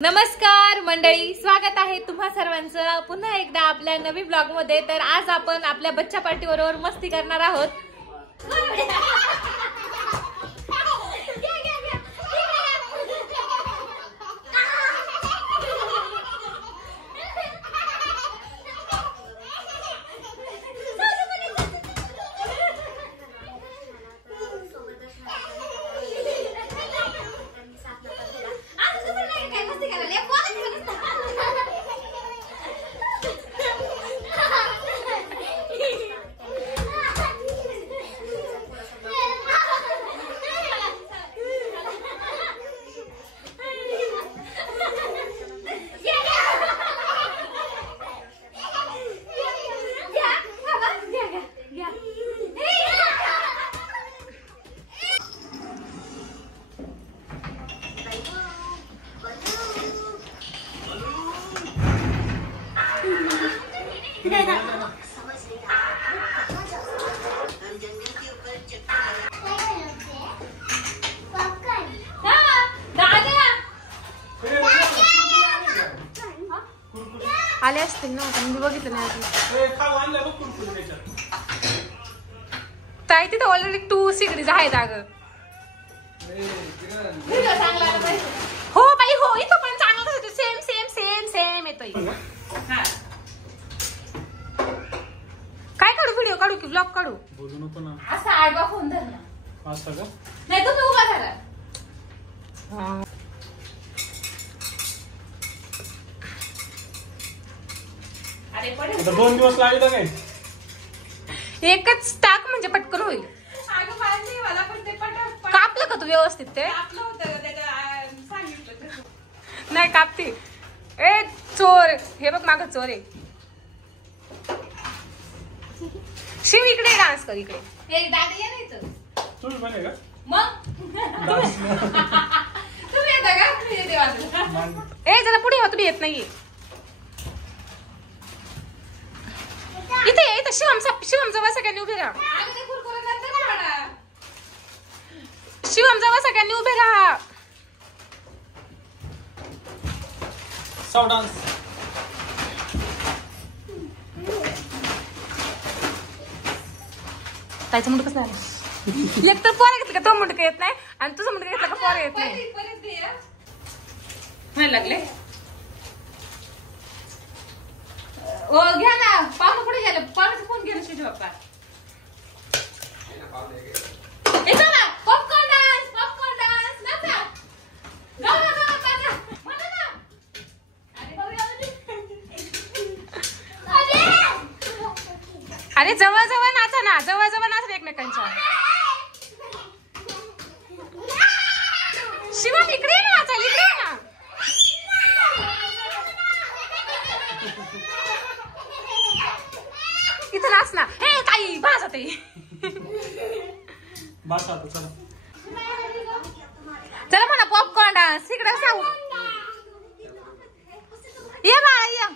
नमस्कार मंडळी, स्वागत आहे तुम्हा सर्वांचं पुन्हा एकदा आपल्या नवीन ब्लॉग मध्ये। तर आज आपण आपल्या बच्चा पार्टी बरोबर मस्ती करणार आहोत। आले असतील ना, मी बघितलं नाही ताई। तिथे ऑलरेडी 2 सिगरीज आहेत अगं। हो बाई हो, इथं पण चांगलं होतं। सेम सेम सेम सेम येतोय। काय काढू, व्हिडिओ काढू की ब्लॉग काढू? बोलू नको ना, असा आडवा फोन धर ना। असं का? नाही तुम्ही उभा धरा। अरे पडे 2 दिवस लागले काय? एकच टाक म्हणजे पटकन होईल। अगं मानली मला पण ते पटापट कापलं का तू व्यवस्थित? ते आपलं होतं त्याच्या सांगितलं तसं. नाही कापते। ए चोर, हे बघ मागं चोर आहे। शिव इकडे डान्स कर, इकडे। एक दादा या नाही तूच बने का? मग तुम्ही येता का? तुम्ही येते वाजला ए जरा पुढे हो, तुम्ही येत नाहीये। इथे इथे शिवम जवळ सगळ्यांनी उभे राहा। अगं ते कुरकुरे नंतर काढा। शिवम जवळ सगळ्यांनी उभे राहा। सौ डान्स ताईचं मुंड कसं झालं? एक तर पोरं घेतलं का तो मुंडकं येत नाही, आणि तुझं मुंडकं घेतलं का पोरं येत नाही। परत दे या. व्हायला लागले। ओ घ्या ना, पाहुणं कुठे गेलं? पाहुण्याचा फोन घ्या ना शिजू बाप्पा। ए चला, पॉपकॉर्न डान्स नाचा। गाऊ ना, गाऊ ना, म्हणा ना। अरे बघूया अरे जवळ जवळ नाचा ना, जवळ जवळ नाचा एकमेकांच्या। शिवम इकडे ये ना, नाचायला इकडे ये ना। इथं नाच ना। हे ताई भाजत आहे। बस आता चला चला म्हणा पॉपकॉर्न डान्स। इकडे सांगू ये बाळा ये।